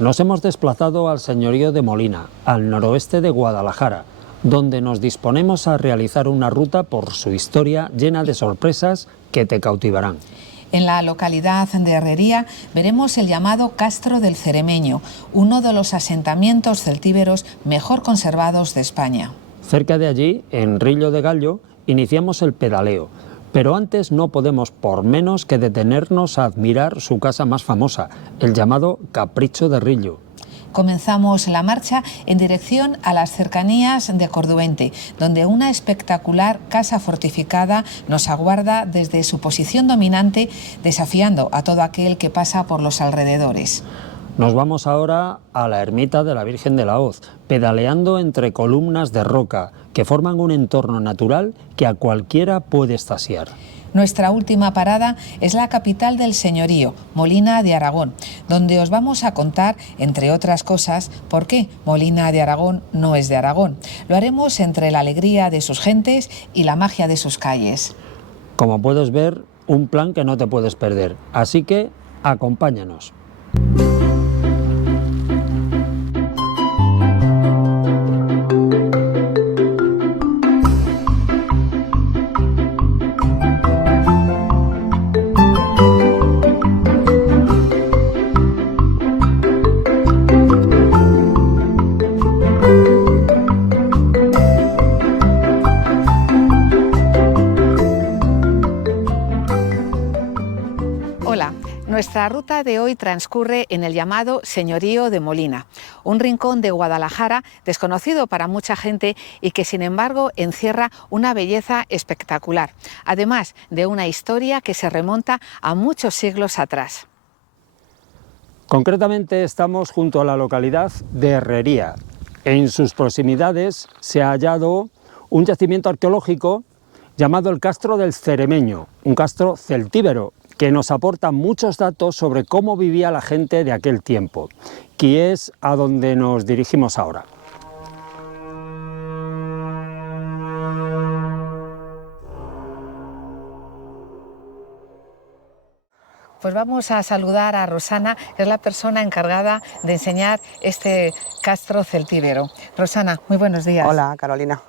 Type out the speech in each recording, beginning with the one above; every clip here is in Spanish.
Nos hemos desplazado al señorío de Molina, al noroeste de Guadalajara, donde nos disponemos a realizar una ruta por su historia llena de sorpresas que te cautivarán. En la localidad de Herrería veremos el llamado Castro del Ceremeño, uno de los asentamientos celtíberos mejor conservados de España. Cerca de allí, en Rillo de Gallo, iniciamos el pedaleo, pero antes no podemos por menos que detenernos a admirar su casa más famosa, el llamado Capricho de Rillo. Comenzamos la marcha en dirección a las cercanías de Corduente, donde una espectacular casa fortificada nos aguarda desde su posición dominante, desafiando a todo aquel que pasa por los alrededores. Nos vamos ahora a la ermita de la Virgen de la Hoz, pedaleando entre columnas de roca que forman un entorno natural que a cualquiera puede extasiar. Nuestra última parada es la capital del señorío, Molina de Aragón, donde os vamos a contar, entre otras cosas, por qué Molina de Aragón no es de Aragón. Lo haremos entre la alegría de sus gentes y la magia de sus calles. Como puedes ver, un plan que no te puedes perder, así que acompáñanos. Nuestra ruta de hoy transcurre en el llamado Señorío de Molina, un rincón de Guadalajara desconocido para mucha gente y que sin embargo encierra una belleza espectacular, además de una historia que se remonta a muchos siglos atrás. Concretamente estamos junto a la localidad de Herrería. En sus proximidades se ha hallado un yacimiento arqueológico llamado el Castro del Ceremeño, un castro celtíbero, que nos aporta muchos datos sobre cómo vivía la gente de aquel tiempo, que es a donde nos dirigimos ahora. Pues vamos a saludar a Rosana, que es la persona encargada de enseñar este castro celtíbero. Rosana, muy buenos días. Hola, Carolina.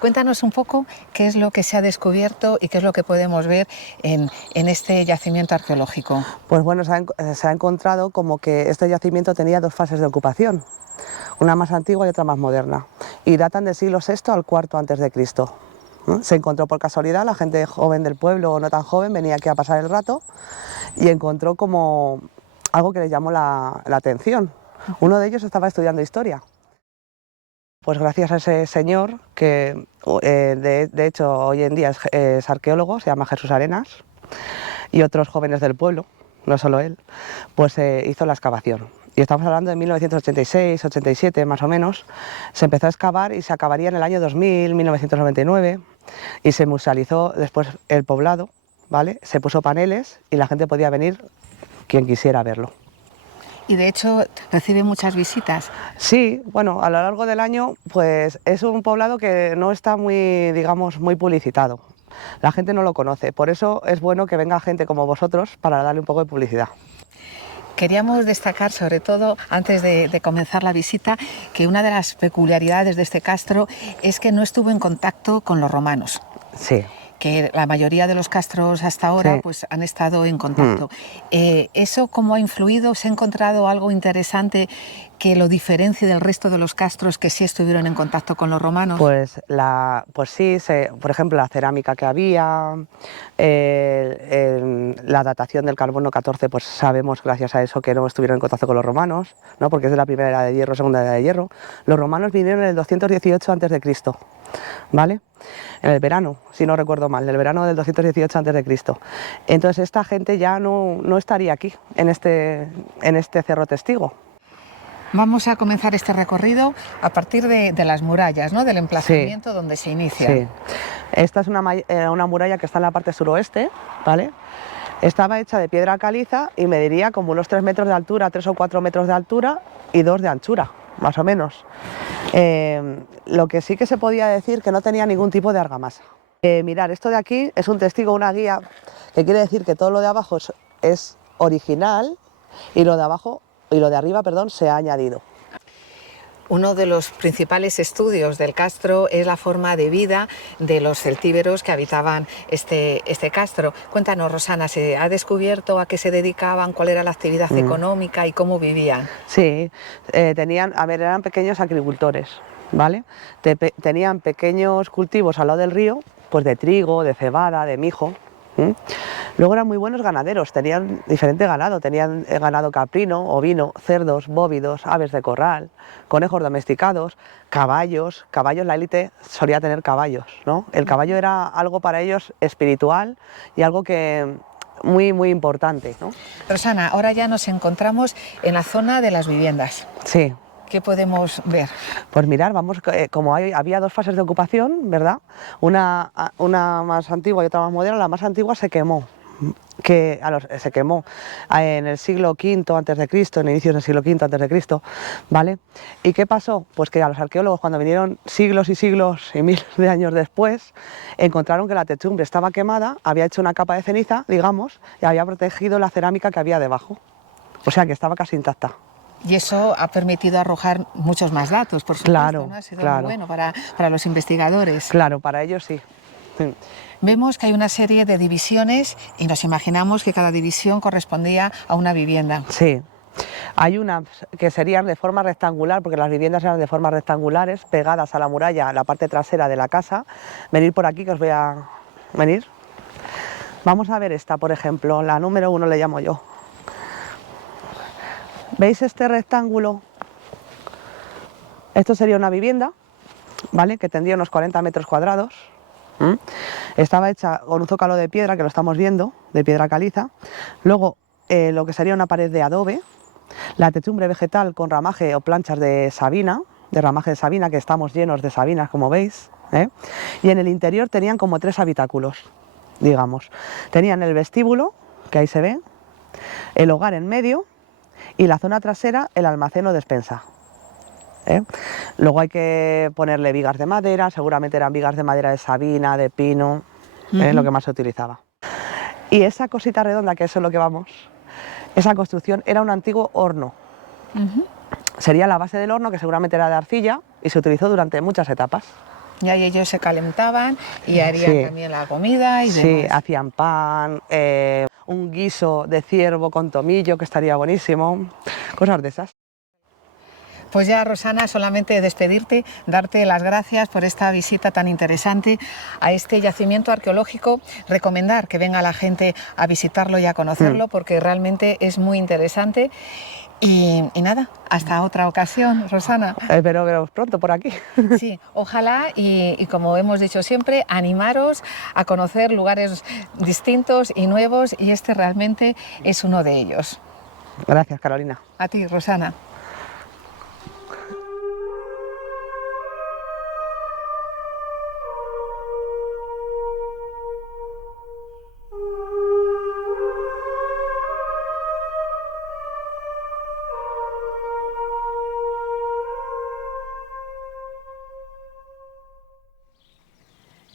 Cuéntanos un poco qué es lo que se ha descubierto y qué es lo que podemos ver en este yacimiento arqueológico. Pues bueno, se ha encontrado como que este yacimiento tenía dos fases de ocupación, una más antigua y otra más moderna, y datan del siglo VI al IV antes de Cristo. Se encontró por casualidad, la gente joven del pueblo o no tan joven venía aquí a pasar el rato y encontró como algo que les llamó la atención. Uno de ellos estaba estudiando historia. Pues gracias a ese señor, que de hecho hoy en día es arqueólogo, se llama Jesús Arenas, y otros jóvenes del pueblo, no solo él, pues hizo la excavación. Y estamos hablando de 1986, 87 más o menos. Se empezó a excavar y se acabaría en el año 2000, 1999, y se musealizó después el poblado, ¿vale? Se puso paneles y la gente podía venir quien quisiera verlo. Y de hecho recibe muchas visitas. Sí, bueno, a lo largo del año pues es un poblado que no está muy, digamos, muy publicitado. La gente no lo conoce, por eso es bueno que venga gente como vosotros para darle un poco de publicidad. Queríamos destacar, sobre todo antes de comenzar la visita, que una de las peculiaridades de este castro es que no estuvo en contacto con los romanos. Sí. Que la mayoría de los castros hasta ahora pues han estado en contacto. ¿Eso cómo ha influido? ¿Se ha encontrado algo interesante que lo diferencie del resto de los castros que sí estuvieron en contacto con los romanos? Pues sí, por ejemplo, la cerámica que había, la datación del carbono 14, pues sabemos gracias a eso que no estuvieron en contacto con los romanos, ¿no? Porque es de la primera era de hierro, segunda era de hierro. Los romanos vinieron en el 218 a.C., ¿vale? En el verano, si no recuerdo mal, el verano del 218 a.C. Entonces esta gente ya no estaría aquí, en este Cerro Testigo. Vamos a comenzar este recorrido a partir de las murallas, ¿no? Del emplazamiento donde se inicia. Sí. Esta es una muralla que está en la parte suroeste, ¿vale? Estaba hecha de piedra caliza y mediría como unos 3 metros de altura, 3 o 4 metros de altura y 2 de anchura, más o menos. Lo que sí que se podía decir que no tenía ningún tipo de argamasa. Mirad, esto de aquí es un testigo, una guía, que quiere decir que todo lo de abajo es original y lo de abajo lo de arriba, perdón, se ha añadido. Uno de los principales estudios del castro es la forma de vida de los celtíberos que habitaban este castro. Cuéntanos, Rosana, ¿se ha descubierto a qué se dedicaban, cuál era la actividad económica y cómo vivían? Sí, eran pequeños agricultores, ¿vale? Tenían pequeños cultivos al lado del río, pues de trigo, de cebada, de mijo. Luego eran muy buenos ganaderos, tenían diferente ganado, tenían ganado caprino, ovino, cerdos, bóvidos, aves de corral, conejos domesticados, caballos, la élite solía tener caballos, ¿no? El caballo era algo para ellos espiritual y algo que muy importante, ¿no? Rosana, ahora ya nos encontramos en la zona de las viviendas. Sí. ¿Qué podemos ver? Pues mirar, vamos, como había dos fases de ocupación, ¿verdad? Una más antigua y otra más moderna. La más antigua se quemó, en el siglo V a.C., en inicios del siglo V a.C., ¿vale? ¿Y qué pasó? Pues que a los arqueólogos, cuando vinieron siglos y siglos y miles de años después, encontraron que la techumbre estaba quemada, había hecho una capa de ceniza, digamos, y había protegido la cerámica que había debajo. O sea que estaba casi intacta. Y eso ha permitido arrojar muchos más datos, por supuesto, claro, ¿no? Ha sido claro. muy bueno para los investigadores. Claro, para ellos sí. Vemos que hay una serie de divisiones y nos imaginamos que cada división correspondía a una vivienda. Sí. Hay unas que serían de forma rectangular, porque las viviendas eran de forma rectangulares, pegadas a la muralla, a la parte trasera de la casa. Venid por aquí que os voy a... ¿Venir? Vamos a ver esta, por ejemplo, la número 1 le llamo yo. ¿Veis este rectángulo? Esto sería una vivienda, ¿vale? Que tendría unos 40 metros cuadrados. Estaba hecha con un zócalo de piedra, que lo estamos viendo, de piedra caliza. Luego, lo que sería una pared de adobe. La techumbre vegetal con ramaje o planchas de sabina, que estamos llenos de sabinas, como veis, ¿eh? Y en el interior tenían como 3 habitáculos, digamos. Tenían el vestíbulo, que ahí se ve, el hogar en medio, y la zona trasera, el almacén o despensa. Luego hay que ponerle vigas de madera, seguramente eran vigas de madera de sabina, de pino, lo que más se utilizaba. Y esa cosita redonda, que eso es lo que vamos, esa construcción era un antiguo horno. Sería la base del horno, que seguramente era de arcilla, y se utilizó durante muchas etapas. Y ahí ellos se calentaban y harían también la comida y demás. Sí, hacían pan, un guiso de ciervo con tomillo, que estaría buenísimo, cosas de esas. Pues ya, Rosana, solamente despedirte, darte las gracias por esta visita tan interesante a este yacimiento arqueológico, recomendar que venga la gente a visitarlo y a conocerlo, porque realmente es muy interesante. Y nada, hasta otra ocasión, Rosana. Pero pronto por aquí. Sí, ojalá y como hemos dicho siempre, animaros a conocer lugares distintos y nuevos, y este realmente es uno de ellos. Gracias, Carolina. A ti, Rosana.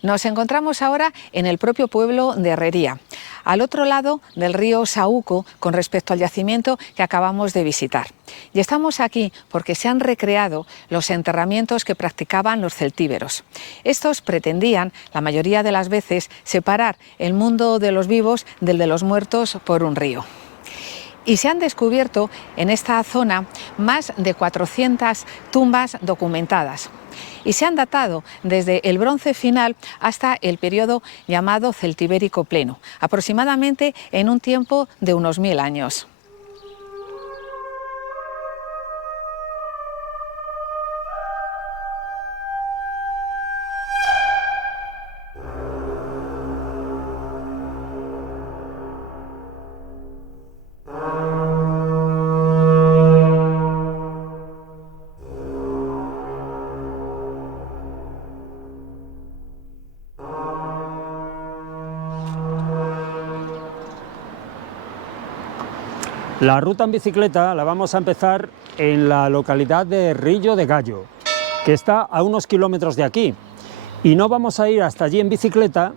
Nos encontramos ahora en el propio pueblo de Herrería, al otro lado del río Saúco con respecto al yacimiento que acabamos de visitar. Y estamos aquí porque se han recreado los enterramientos que practicaban los celtíberos. Estos pretendían, la mayoría de las veces, separar el mundo de los vivos del de los muertos por un río. Y se han descubierto en esta zona más de 400 tumbas documentadas. Y se han datado desde el Bronce final hasta el periodo llamado Celtibérico pleno, aproximadamente en un tiempo de unos 1000 años. La ruta en bicicleta la vamos a empezar en la localidad de Rillo de Gallo, que está a unos kilómetros de aquí. Y no vamos a ir hasta allí en bicicleta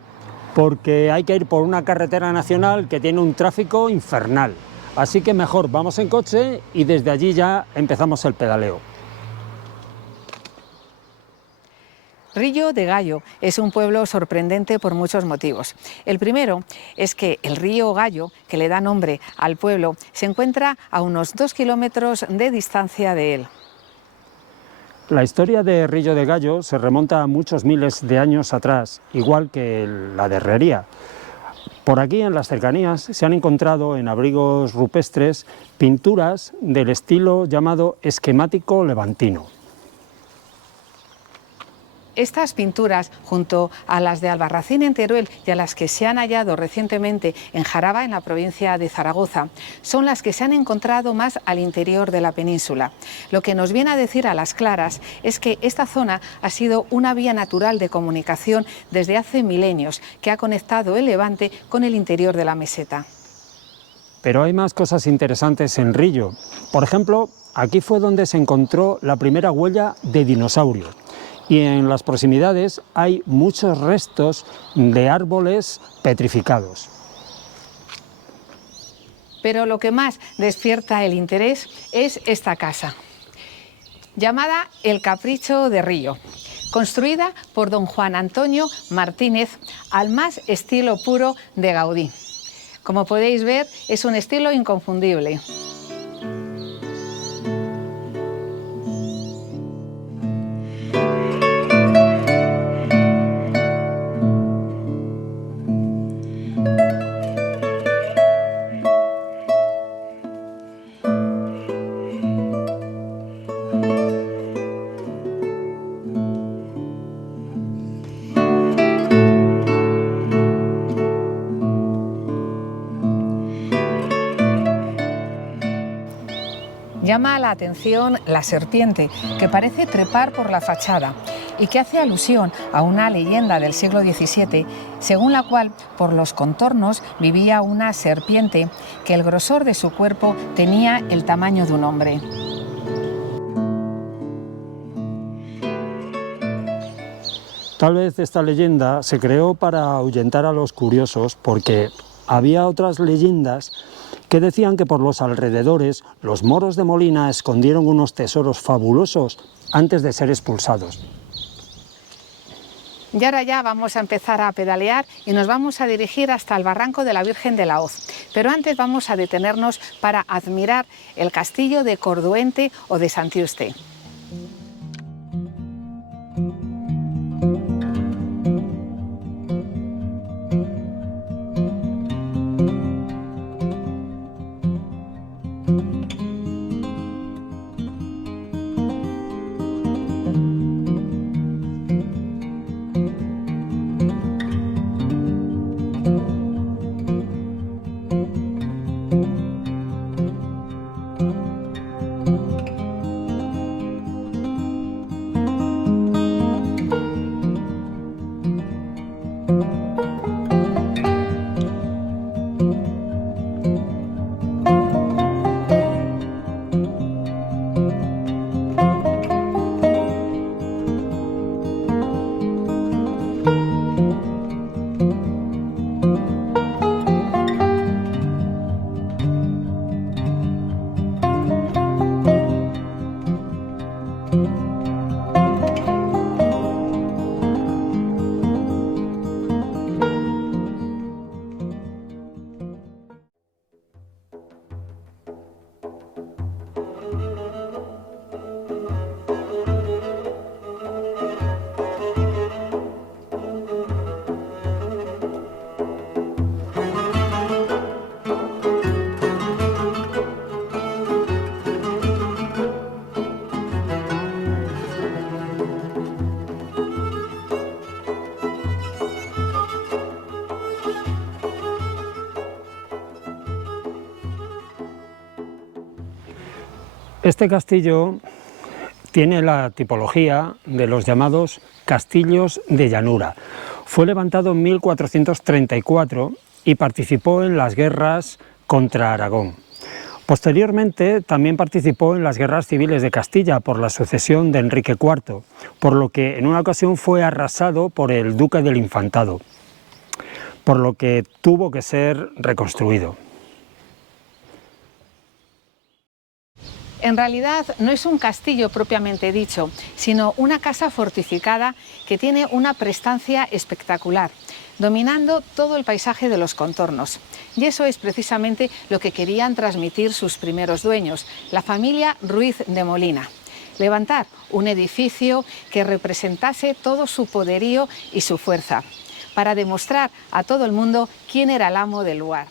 porque hay que ir por una carretera nacional que tiene un tráfico infernal. así que mejor vamos en coche y desde allí ya empezamos el pedaleo. Rillo de Gallo es un pueblo sorprendente por muchos motivos. El primero es que el río Gallo, que le da nombre al pueblo, se encuentra a unos 2 kilómetros de distancia de él. La historia de Rillo de Gallo se remonta a muchos miles de años atrás, igual que la de Herrería. Por aquí, en las cercanías, se han encontrado en abrigos rupestres pinturas del estilo llamado esquemático levantino. Estas pinturas, junto a las de Albarracín en Teruel y a las que se han hallado recientemente en Jaraba, en la provincia de Zaragoza, son las que se han encontrado más al interior de la península. Lo que nos viene a decir a las claras es que esta zona ha sido una vía natural de comunicación desde hace milenios, que ha conectado el Levante con el interior de la meseta. Pero hay más cosas interesantes en Rillo. Por ejemplo, aquí fue donde se encontró la primera huella de dinosaurio. Y en las proximidades hay muchos restos de árboles petrificados. Pero lo que más despierta el interés es esta casa, llamada El Capricho de Rillo, construida por don Juan Antonio Martínez al más estilo puro de Gaudí. Como podéis ver, es un estilo inconfundible. Llama la atención la serpiente, que parece trepar por la fachada y que hace alusión a una leyenda del siglo XVII, según la cual por los contornos vivía una serpiente que el grosor de su cuerpo tenía el tamaño de un hombre. Tal vez esta leyenda se creó para ahuyentar a los curiosos, porque había otras leyendas que decían que por los alrededores los moros de Molina escondieron unos tesoros fabulosos antes de ser expulsados. Y ahora ya vamos a empezar a pedalear y nos vamos a dirigir hasta el barranco de la Virgen de la Hoz. Pero antes vamos a detenernos para admirar el castillo de Corduente o de Santiuste. Este castillo tiene la tipología de los llamados castillos de llanura. Fue levantado en 1434 y participó en las guerras contra Aragón. Posteriormente también participó en las guerras civiles de Castilla por la sucesión de Enrique IV, por lo que en una ocasión fue arrasado por el duque del Infantado, por lo que tuvo que ser reconstruido. En realidad no es un castillo propiamente dicho, sino una casa fortificada que tiene una prestancia espectacular, dominando todo el paisaje de los contornos. Y eso es precisamente lo que querían transmitir sus primeros dueños, la familia Ruiz de Molina. Levantar un edificio que representase todo su poderío y su fuerza, para demostrar a todo el mundo quién era el amo del lugar.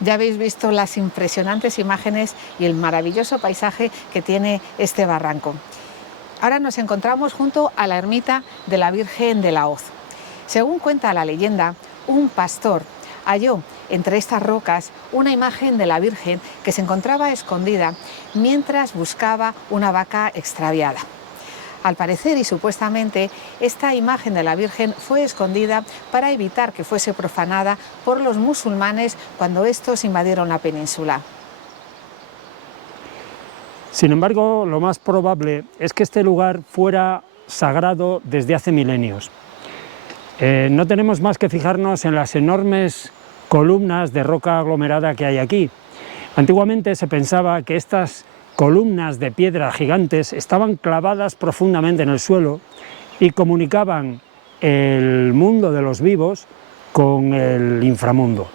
Ya habéis visto las impresionantes imágenes y el maravilloso paisaje que tiene este barranco. Ahora nos encontramos junto a la ermita de la Virgen de la Hoz. Según cuenta la leyenda, un pastor halló entre estas rocas una imagen de la Virgen que se encontraba escondida mientras buscaba una vaca extraviada. Al parecer y supuestamente, esta imagen de la Virgen fue escondida para evitar que fuese profanada por los musulmanes cuando estos invadieron la península. Sin embargo, lo más probable es que este lugar fuera sagrado desde hace milenios. No tenemos más que fijarnos en las enormes columnas de roca aglomerada que hay aquí. Antiguamente se pensaba que estas columnas de piedra gigantes estaban clavadas profundamente en el suelo y comunicaban el mundo de los vivos con el inframundo.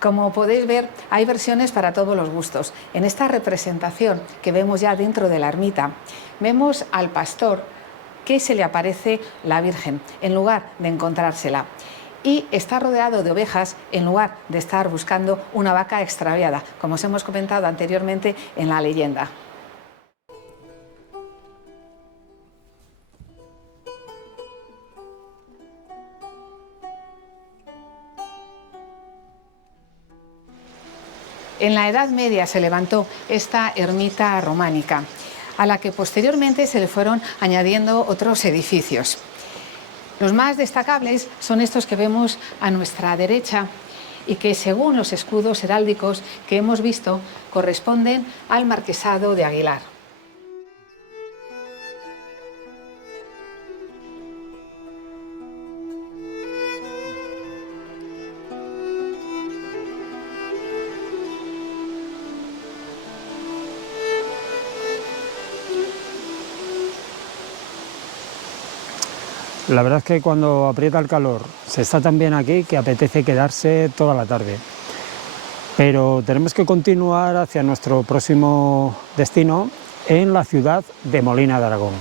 Como podéis ver, hay versiones para todos los gustos. En esta representación que vemos ya dentro de la ermita, vemos al pastor que se le aparece la Virgen en lugar de encontrársela. Y está rodeado de ovejas en lugar de estar buscando una vaca extraviada, como os hemos comentado anteriormente en la leyenda. En la Edad Media se levantó esta ermita románica, a la que posteriormente se le fueron añadiendo otros edificios. Los más destacables son estos que vemos a nuestra derecha y que, según los escudos heráldicos que hemos visto, corresponden al Marquesado de Aguilar. La verdad es que cuando aprieta el calor se está tan bien aquí que apetece quedarse toda la tarde. Pero tenemos que continuar hacia nuestro próximo destino en la ciudad de Molina de Aragón.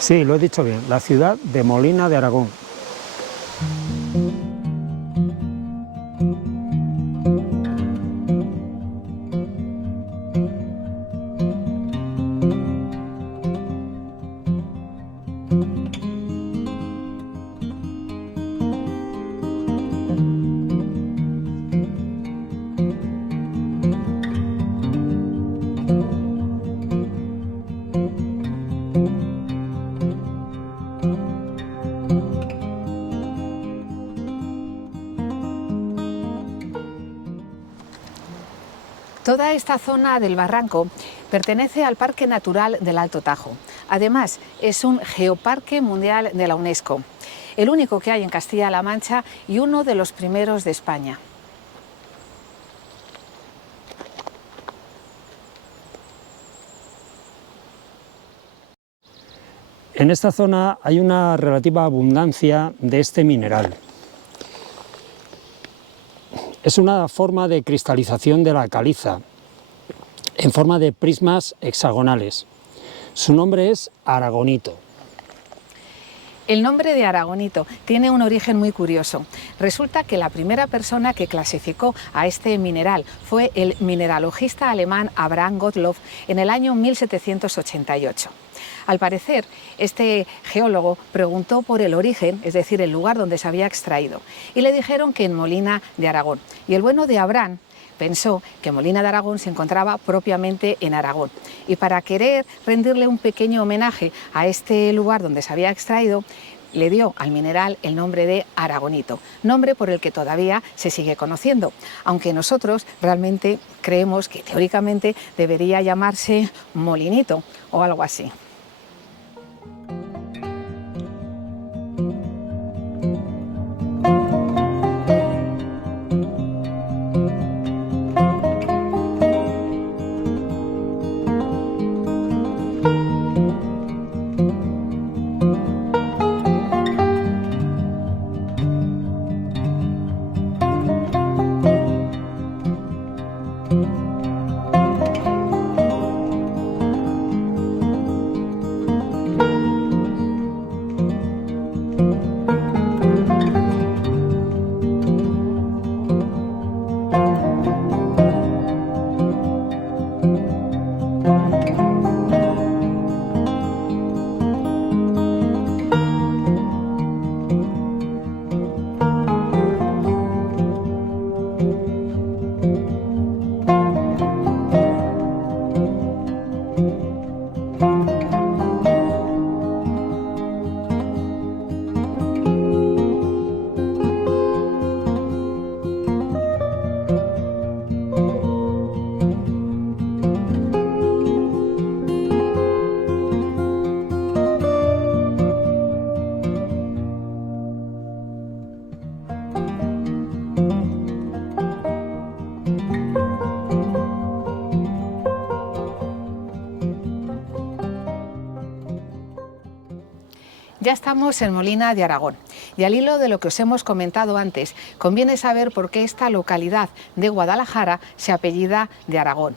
Sí, lo he dicho bien, la ciudad de Molina de Aragón. Toda esta zona del barranco pertenece al Parque Natural del Alto Tajo. Además, es un geoparque mundial de la UNESCO, el único que hay en Castilla-La Mancha y uno de los primeros de España. En esta zona hay una relativa abundancia de este mineral. Es una forma de cristalización de la caliza, en forma de prismas hexagonales. Su nombre es aragonito. El nombre de aragonito tiene un origen muy curioso. Resulta que la primera persona que clasificó a este mineral fue el mineralogista alemán Abraham Gottlob en el año 1788. Al parecer, este geólogo preguntó por el origen, es decir, el lugar donde se había extraído, y le dijeron que en Molina de Aragón. Y el bueno de Abraham pensó que Molina de Aragón se encontraba propiamente en Aragón. Y para querer rendirle un pequeño homenaje a este lugar donde se había extraído, le dio al mineral el nombre de aragonito, nombre por el que todavía se sigue conociendo, aunque nosotros realmente creemos que teóricamente debería llamarse molinito o algo así. Ya estamos en Molina de Aragón y al hilo de lo que os hemos comentado antes, conviene saber por qué esta localidad de Guadalajara se apellida de Aragón.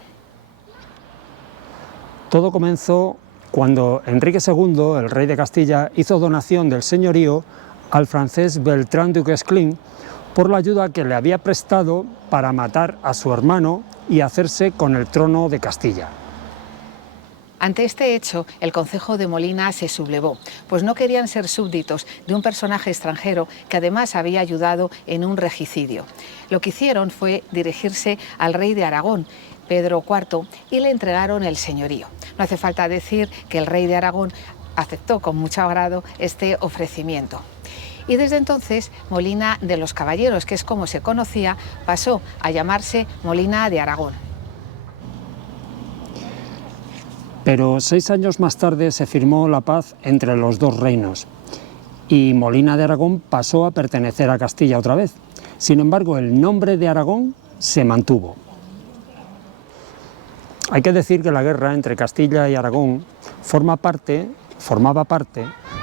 Todo comenzó cuando Enrique II, el rey de Castilla, hizo donación del señorío al francés Bertrand du Guesclin por la ayuda que le había prestado para matar a su hermano y hacerse con el trono de Castilla. Ante este hecho, el concejo de Molina se sublevó, pues no querían ser súbditos de un personaje extranjero que además había ayudado en un regicidio. Lo que hicieron fue dirigirse al rey de Aragón, Pedro IV, y le entregaron el señorío. No hace falta decir que el rey de Aragón aceptó con mucho agrado este ofrecimiento. Y desde entonces, Molina de los Caballeros, que es como se conocía, pasó a llamarse Molina de Aragón. Pero 6 años más tarde se firmó la paz entre los dos reinos y Molina de Aragón pasó a pertenecer a Castilla otra vez. Sin embargo, el nombre de Aragón se mantuvo. Hay que decir que la guerra entre Castilla y Aragón formaba parte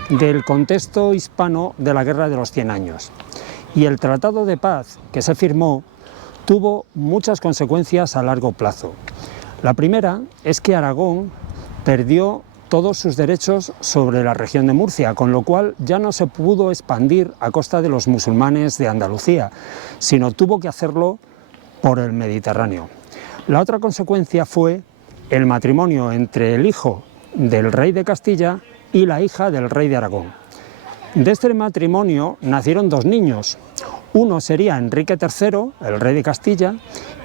del contexto hispano de la Guerra de los 100 años. Y el Tratado de Paz que se firmó tuvo muchas consecuencias a largo plazo. La primera es que Aragón perdió todos sus derechos sobre la región de Murcia, con lo cual ya no se pudo expandir a costa de los musulmanes de Andalucía, sino tuvo que hacerlo por el Mediterráneo. La otra consecuencia fue el matrimonio entre el hijo del rey de Castilla y la hija del rey de Aragón. De este matrimonio nacieron 2 niños, uno sería Enrique III, el rey de Castilla,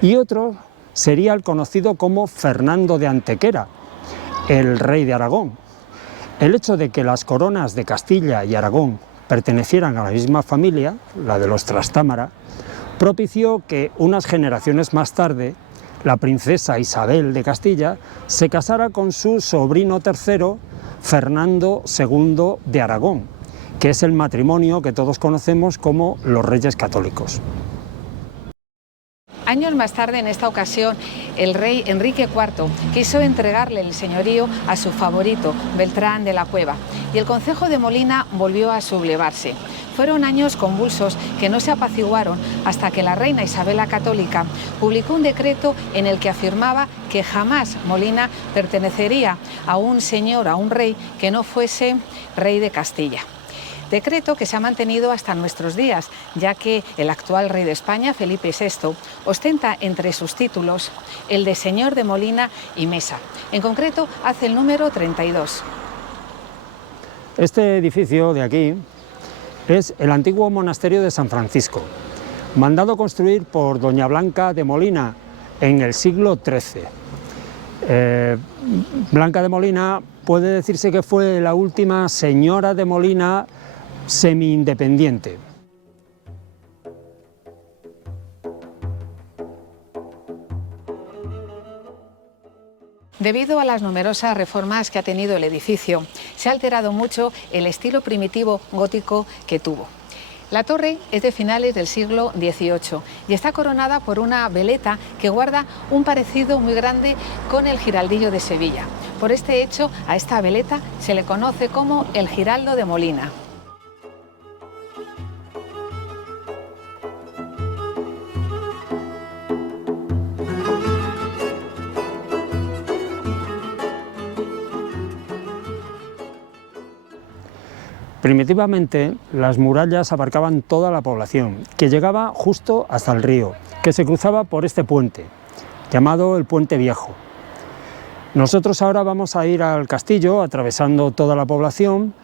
y otro sería el conocido como Fernando de Antequera, el rey de Aragón. El hecho de que las coronas de Castilla y Aragón pertenecieran a la misma familia, la de los Trastámara, propició que unas generaciones más tarde la princesa Isabel de Castilla se casara con su sobrino tercero, Fernando II de Aragón, que es el matrimonio que todos conocemos como los Reyes Católicos. Años más tarde, en esta ocasión, el rey Enrique IV quiso entregarle el señorío a su favorito, Beltrán de la Cueva, y el concejo de Molina volvió a sublevarse. Fueron años convulsos que no se apaciguaron hasta que la reina Isabel la Católica publicó un decreto en el que afirmaba que jamás Molina pertenecería a un señor, a un rey que no fuese rey de Castilla. Decreto que se ha mantenido hasta nuestros días, ya que el actual rey de España, Felipe VI, ostenta entre sus títulos el de señor de Molina y Mesa. En concreto, hace el número 32. Este edificio de aquí es el antiguo monasterio de San Francisco, mandado construir por doña Blanca de Molina en el siglo XIII. Blanca de Molina puede decirse que fue la última señora de Molina semi-independiente. Debido a las numerosas reformas que ha tenido el edificio, se ha alterado mucho el estilo primitivo gótico que tuvo. La torre es de finales del siglo XVIII y está coronada por una veleta que guarda un parecido muy grande con el Giraldillo de Sevilla. Por este hecho, a esta veleta se le conoce como el Giraldo de Molina. Primitivamente, las murallas abarcaban toda la población, que llegaba justo hasta el río, que se cruzaba por este puente, llamado el Puente Viejo. Nosotros ahora vamos a ir al castillo, atravesando toda la población,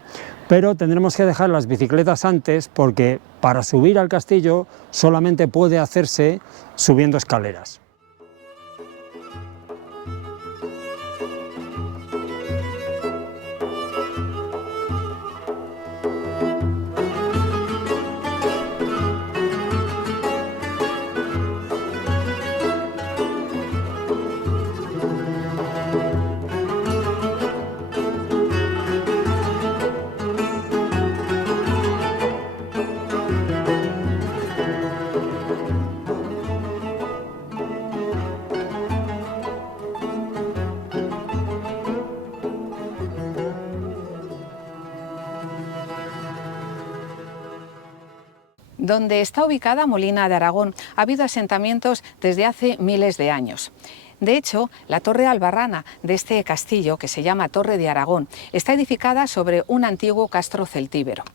pero tendremos que dejar las bicicletas antes, porque para subir al castillo solamente puede hacerse subiendo escaleras. Donde está ubicada Molina de Aragón, ha habido asentamientos desde hace miles de años. De hecho, la torre albarrana de este castillo, que se llama Torre de Aragón, está edificada sobre un antiguo castro celtíbero.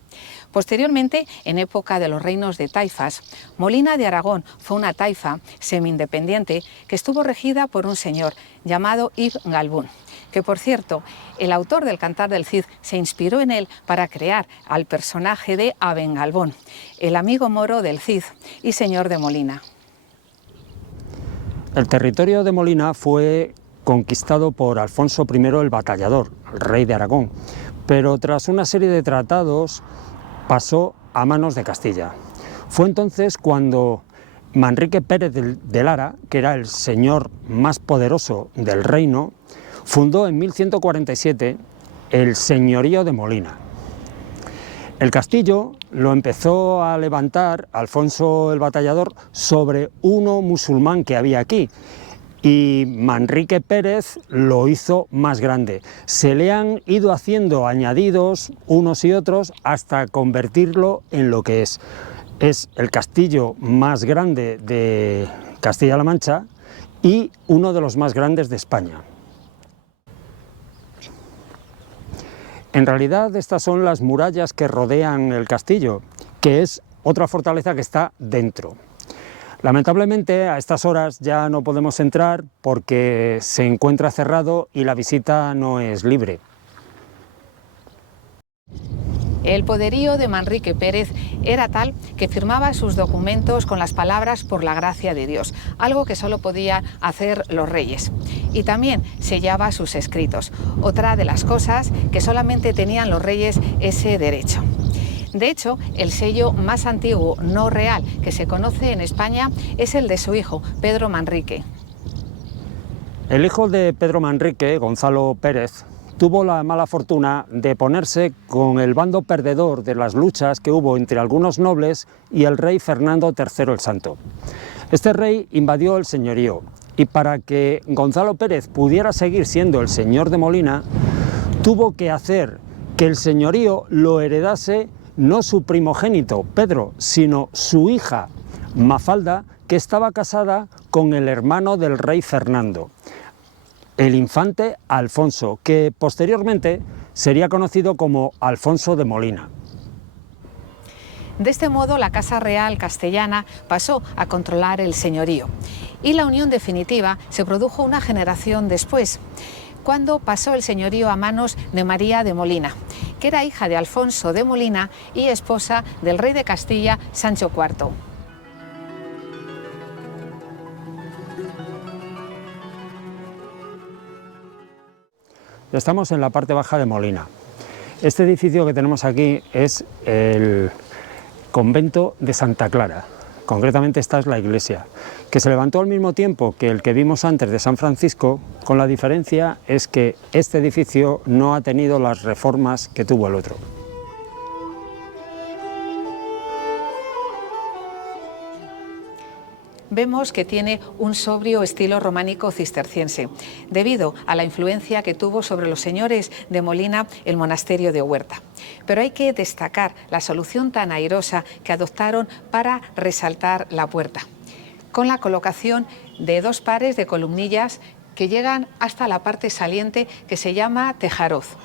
Posteriormente, en época de los reinos de taifas, Molina de Aragón fue una taifa semi-independiente que estuvo regida por un señor llamado Ibn Galbún, que por cierto, el autor del Cantar del Cid se inspiró en él para crear al personaje de Abengalbón, el amigo moro del Cid y señor de Molina. El territorio de Molina fue conquistado por Alfonso I el Batallador, el rey de Aragón, pero tras una serie de tratados pasó a manos de Castilla. Fue entonces cuando Manrique Pérez de Lara, que era el señor más poderoso del reino, fundó en 1147 el señorío de Molina. El castillo lo empezó a levantar Alfonso el Batallador sobre uno musulmán que había aquí, y Manrique Pérez lo hizo más grande. Se le han ido haciendo añadidos unos y otros hasta convertirlo en lo que es. Es el castillo más grande de Castilla-La Mancha y uno de los más grandes de España. En realidad estas son las murallas que rodean el castillo, que es otra fortaleza que está dentro. Lamentablemente a estas horas ya no podemos entrar porque se encuentra cerrado y la visita no es libre. El poderío de Manrique Pérez era tal que firmaba sus documentos con las palabras "por la gracia de Dios", algo que solo podían hacer los reyes. Y también sellaba sus escritos, otra de las cosas que solamente tenían los reyes ese derecho. De hecho, el sello más antiguo no real que se conoce en España es el de su hijo, Pedro Manrique. El hijo de Pedro Manrique, Gonzalo Pérez, tuvo la mala fortuna de ponerse con el bando perdedor de las luchas que hubo entre algunos nobles y el rey Fernando III el Santo. Este rey invadió el señorío y para que Gonzalo Pérez pudiera seguir siendo el señor de Molina, tuvo que hacer que el señorío lo heredase no su primogénito, Pedro, sino su hija, Mafalda, que estaba casada con el hermano del rey Fernando, el infante Alfonso, que posteriormente sería conocido como Alfonso de Molina. De este modo, la Casa Real castellana pasó a controlar el señorío y la unión definitiva se produjo una generación después, cuando pasó el señorío a manos de María de Molina, que era hija de Alfonso de Molina y esposa del rey de Castilla, Sancho IV. Estamos en la parte baja de Molina. Este edificio que tenemos aquí es el convento de Santa Clara. Concretamente esta es la iglesia, que se levantó al mismo tiempo que el que vimos antes de San Francisco, con la diferencia es que este edificio no ha tenido las reformas que tuvo el otro. Vemos que tiene un sobrio estilo románico cisterciense, debido a la influencia que tuvo sobre los señores de Molina el monasterio de Huerta. Pero hay que destacar la solución tan airosa que adoptaron para resaltar la puerta, con la colocación de dos pares de columnillas que llegan hasta la parte saliente que se llama tejaroz.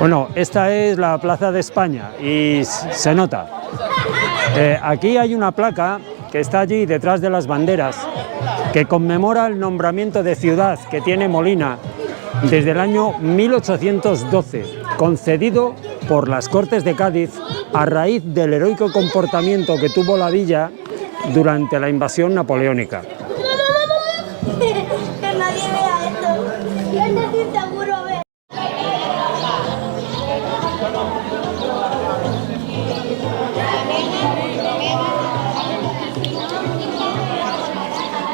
Bueno, esta es la Plaza de España y se nota. Aquí hay una placa que está allí detrás de las banderas que conmemora el nombramiento de ciudad que tiene Molina desde el año 1812, concedido por las Cortes de Cádiz a raíz del heroico comportamiento que tuvo la villa durante la invasión napoleónica. Que nadie vea esto. Yo estoy seguro ver.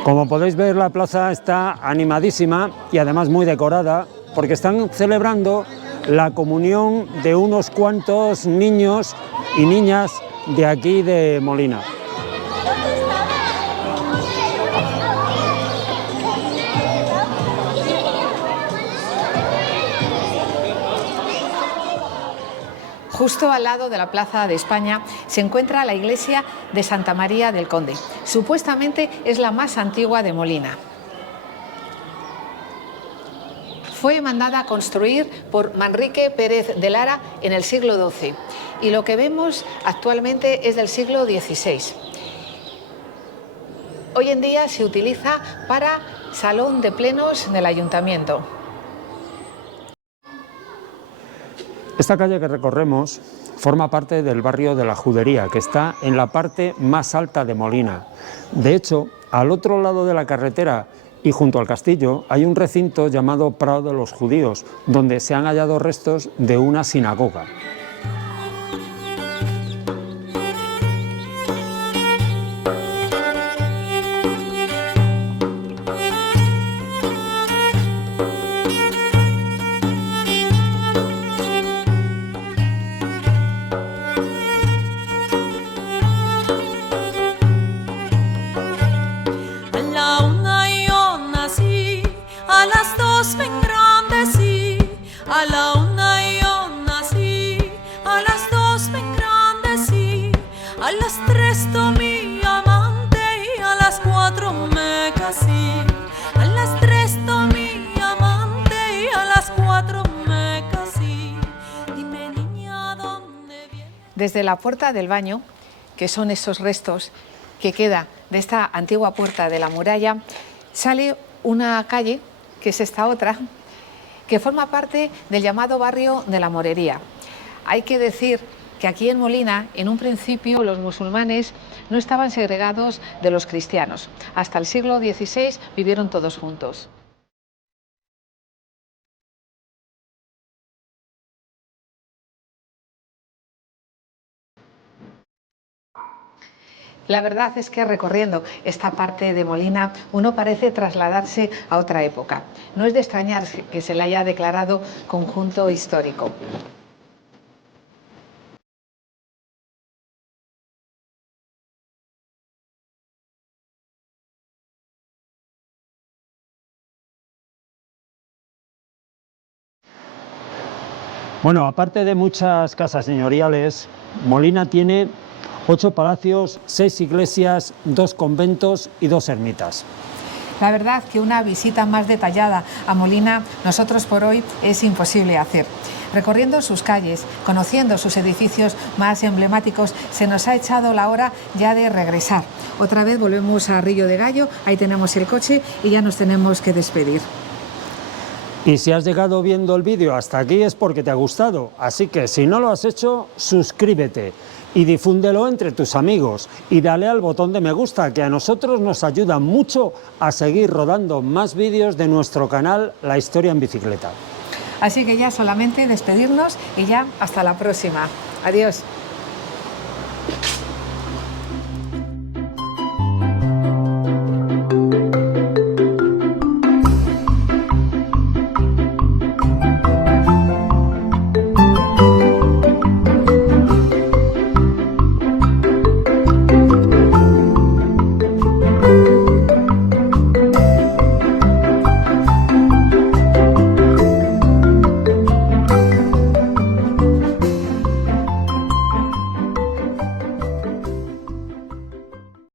Como podéis ver, la plaza está animadísima y además muy decorada porque están celebrando la comunión de unos cuantos niños y niñas de aquí de Molina. Justo al lado de la Plaza de España se encuentra la iglesia de Santa María del Conde. Supuestamente es la más antigua de Molina. Fue mandada a construir por Manrique Pérez de Lara en el siglo XII y lo que vemos actualmente es del siglo XVI. Hoy en día se utiliza para salón de plenos del ayuntamiento. Esta calle que recorremos forma parte del barrio de la Judería, que está en la parte más alta de Molina. De hecho, al otro lado de la carretera y junto al castillo hay un recinto llamado Prado de los Judíos, donde se han hallado restos de una sinagoga. Desde la puerta del baño, que son esos restos que queda de esta antigua puerta de la muralla, sale una calle, que es esta otra, que forma parte del llamado barrio de la Morería. Hay que decir que aquí en Molina, en un principio, los musulmanes no estaban segregados de los cristianos. Hasta el siglo XVI vivieron todos juntos. La verdad es que recorriendo esta parte de Molina uno parece trasladarse a otra época. No es de extrañar que se le haya declarado conjunto histórico. Bueno, aparte de muchas casas señoriales, Molina tiene 8 palacios, 6 iglesias, 2 conventos y 2 ermitas. La verdad que una visita más detallada a Molina nosotros por hoy es imposible hacer. Recorriendo sus calles, conociendo sus edificios más emblemáticos, se nos ha echado la hora ya de regresar. Otra vez volvemos a Rillo de Gallo, ahí tenemos el coche y ya nos tenemos que despedir. Y si has llegado viendo el vídeo hasta aquí es porque te ha gustado, así que si no lo has hecho, suscríbete y difúndelo entre tus amigos y dale al botón de me gusta, que a nosotros nos ayuda mucho a seguir rodando más vídeos de nuestro canal La Historia en Bicicleta. Así que ya solamente despedirnos y ya hasta la próxima. Adiós.